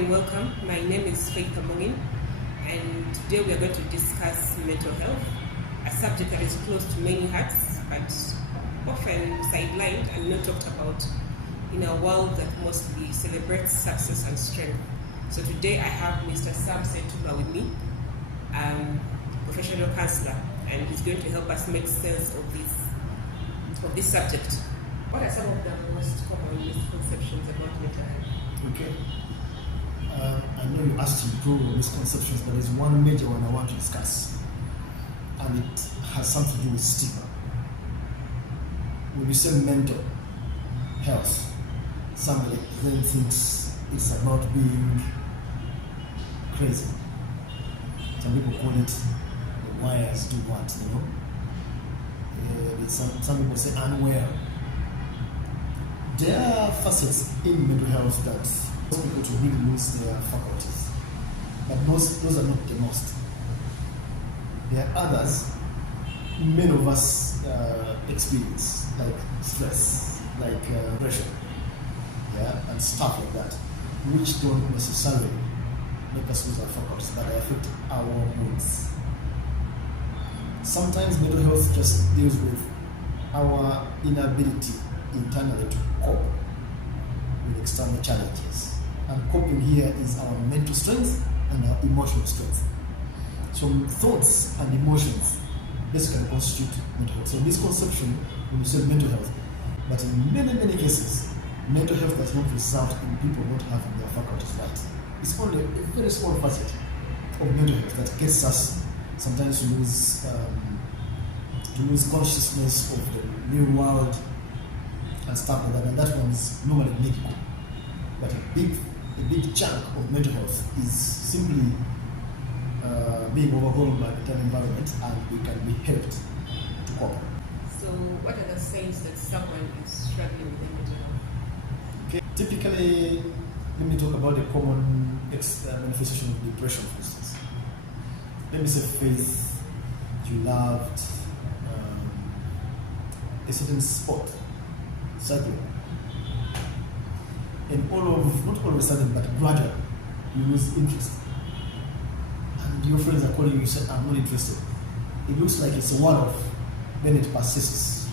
and welcome. My name is Faith Amongin, and today we are going to discuss mental health, a subject that is close to many hearts, but often sidelined and not talked about in a world that mostly celebrates success and strength. So today I have Mr. Sam Setula with me, professional counselor, and he's going to help us make sense of this subject. What are some of the most common misconceptions about mental health? Okay. I know you asked to improve misconceptions, but there's one major one I want to discuss, and it has something to do with stigma. When you say mental health, somebody then thinks it's about being crazy. Some people call it the wires do what, you know. Some people say unwell. There are facets in mental health that cause people to really lose their faculties, but those are not the most. There are others many of us experience, like stress, like pressure, and stuff like that, which don't necessarily make us lose our faculties, but they affect our moods. Sometimes mental health just deals with our inability internally to cope with external challenges. And coping here is our mental strength and our emotional strength. So thoughts and emotions basically constitute mental health. So misconception when you say mental health, but in many cases, mental health does not result in people not having their faculties right. It's only a very small facet of mental health that gets us sometimes to lose consciousness of the real world and stuff like that, and that one is normally medical. But a big chunk of mental health is simply being overwhelmed by the current environment, and we can be helped to cope. So what are the signs that someone is struggling with mental health? Okay. Typically, let me talk about the common manifestation of depression, for instance. Let me say, Faith, you loved a certain sport, cycling, and not all of a sudden, but gradually, you lose interest. And your friends are calling you, say, I'm not interested. It looks like it's a one-off, then it persists.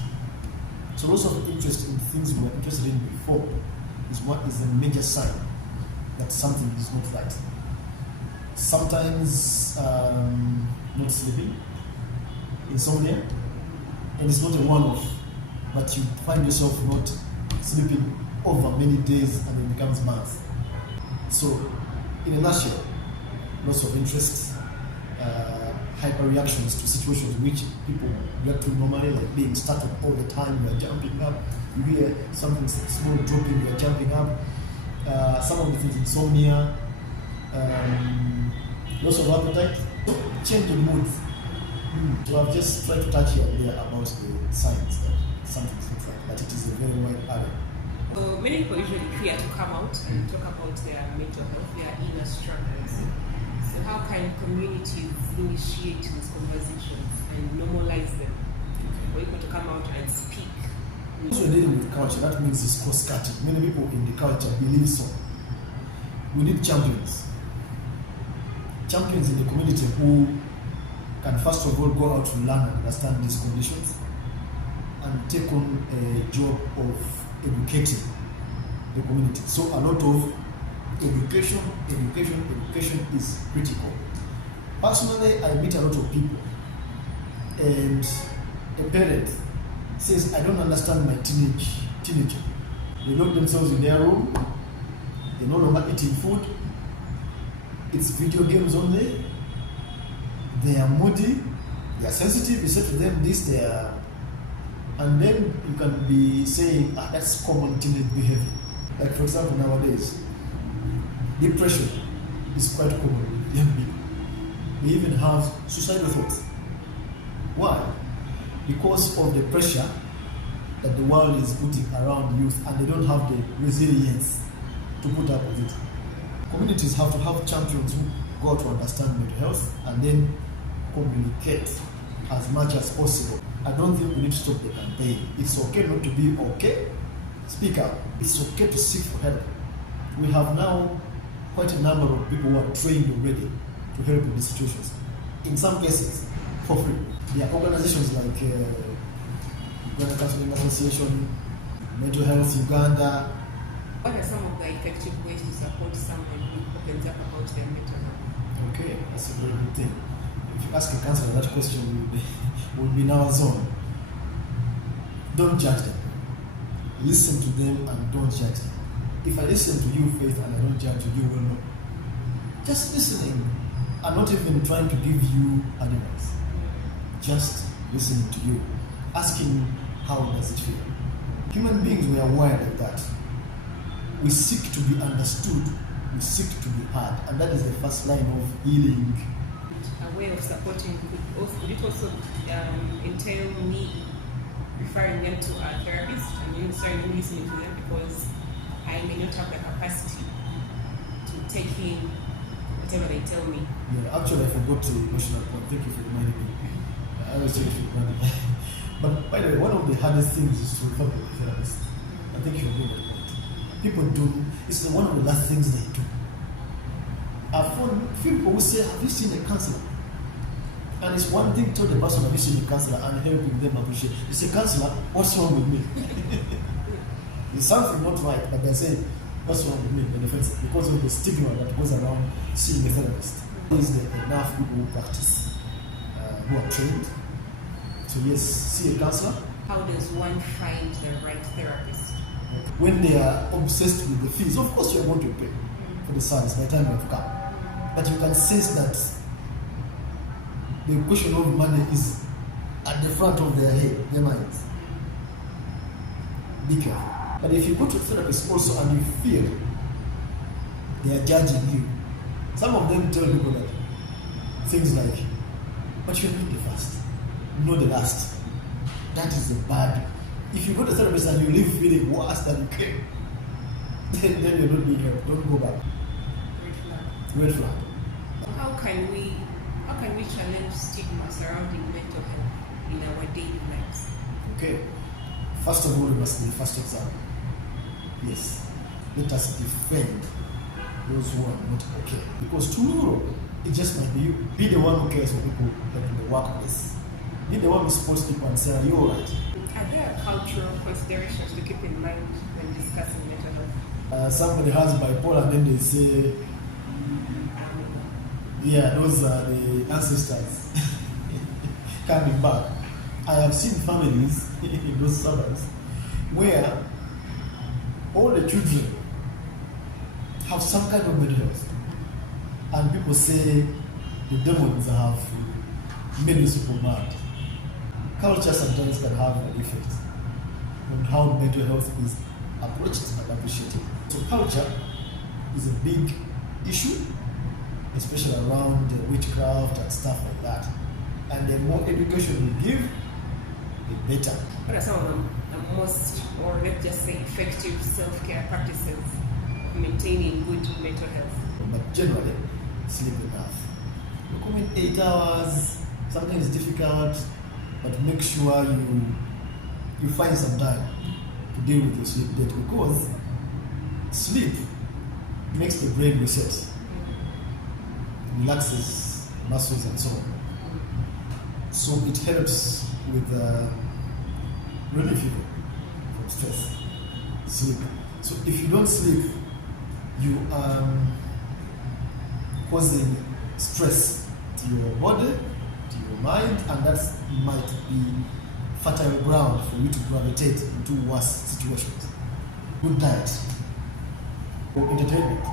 So loss of interest in things we were interested in before is what is a major sign that something is not right. Sometimes not sleeping, insomnia, and it's not a one-off, but you find yourself not sleeping over many days and it becomes months. So, in a nutshell, loss of interest, hyper-reactions to situations which people react to normally, like being startled all the time, you are jumping up, you hear something small dropping, you are jumping up. Some of the things, insomnia, loss of appetite, change in mood. So I've just tried to touch here and there about the signs that something's not right, but it is a very wide area. So many people usually fear to come out and talk about their mental health, their inner struggles. So how can communities initiate these conversations and normalize them for people to come out and speak? So we're dealing with culture, that means it's cross-cutting. Many people in the culture believe so. We need champions. Champions in the community who can first of all go out to learn and understand these conditions and take on a job of educating the community. So a lot of education is critical. Personally, I meet a lot of people, and a parent says, I don't understand my teenager. They lock themselves in their room, they're no longer eating food, it's video games only, they are moody, they are sensitive, you say to them this, they are, and then you can be saying, that's common teenage behavior. Like for example, nowadays, depression is quite common with young people. They even have suicidal thoughts. Why? Because of the pressure that the world is putting around youth, and they don't have the resilience to put up with it. Communities have to have champions who go to understand mental health and then communicate as much as possible. I don't think we need to stop the campaign. It's okay not to be okay. Speak up. It's okay to seek for help. We have now quite quite a number of people who are trained already to help in these situations. In some cases, for free. There are organizations like Uganda Counseling Association, Mental Health Uganda. What are some of the effective ways to support someone who opens up about their mental health? Okay, that's a very good thing. If you ask a counselor that question, we'll be in our zone. Don't judge them. Listen to them and don't judge them. If I listen to you, Faith, and I don't judge you, you will know. Just listening and not even trying to give you advice. Just listening to you. Asking, how does it feel? Human beings, we are wired like that. We seek to be understood. We seek to be heard. And that is the first line of healing. A way of supporting could it also entail me referring them to a therapist and starting listening to them, because I may not have the capacity to take in whatever they tell me. Yeah, actually, I forgot to emotional point. Thank you for reminding me. I always take it for granted. But by the way, one of the hardest things is to refer to a therapist. I think you're doing that point. People do, it's one of the last things they do. I've found few people who say, have you seen a counselor? And it's one thing to tell the person, have you seen a counselor, and helping them appreciate. You say, counselor, what's wrong with me? There's something not right, but they're saying, what's wrong with me? Because of the stigma that goes around seeing a therapist. Is there enough people who practice, who are trained? So yes, see a counselor. How does one find the right therapist? When they are obsessed with the fees, of course you're going to pay for the service by the time you've come. But you can sense that the question of money is at the front of their head, their minds. Be careful. But if you go to a therapist also and you feel they are judging you, some of them tell people that things like, but you're not the first, not the last. That is the bad. If you go to a therapist and you leave feeling worse than you came, then you're not being helped. Don't go back. Red flag. How can we challenge stigma surrounding mental health in our daily lives? Okay. First of all, we must be the first example. Yes. Let us defend those who are not okay. Because tomorrow, it just might be you. Be the one who cares for people like in the workplace. Be the one who supports people and say, are you alright? Are there cultural considerations to keep in mind when discussing mental health? Somebody has bipolar and then they say, yeah, those are the ancestors coming back. I have seen families in those suburbs where all the children have some kind of mental health. And people say the demons have made these people mad. Culture sometimes can have an effect on how mental health is approached and appreciated. So culture is a big issue, especially around witchcraft and stuff like that. And the more education we give, the better. What are some of the most, or let's just say, effective self-care practices of maintaining good mental health? But generally, sleep enough. Recommend 8 hours. Sometimes it's difficult, but make sure you find some time to deal with your sleep debt, because sleep makes the brain reset, relaxes muscles and so on. So it helps with relief from stress. Sleep. So if you don't sleep, you are causing stress to your body, to your mind, and that might be fertile ground for you to gravitate into worse situations. Good diet. Or entertainment.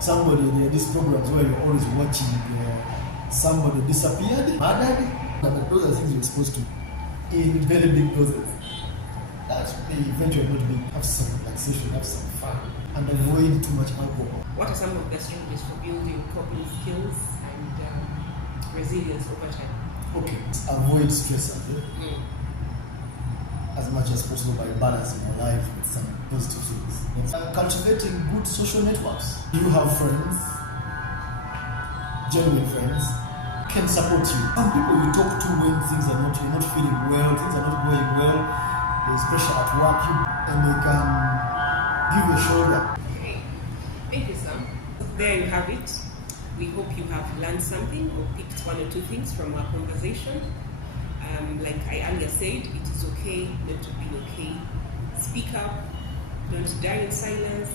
Somebody, there are these programs where you're always watching somebody disappeared, murdered, and those are things you're supposed to in very big doses. That may eventually not be. Have some relaxation, have some fun, and avoid too much alcohol. What are some of the strategies for building coping skills and resilience over time? Okay, avoid stress as much as possible by balancing your life with some positive things. Cultivating good social networks. You have friends, genuine friends, can support you. Some people you talk to when things are not, you're not feeling well, things are not going well, there's pressure at work, and they can give you a shoulder. Okay, thank you, Sam. there you have it. We hope you have learned something or picked one or two things from our conversation. Like I earlier said, it is okay not to be okay. Speak up, don't die in silence.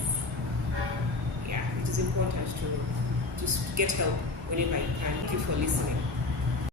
Yeah, it is important to get help whenever you can. Thank you for listening.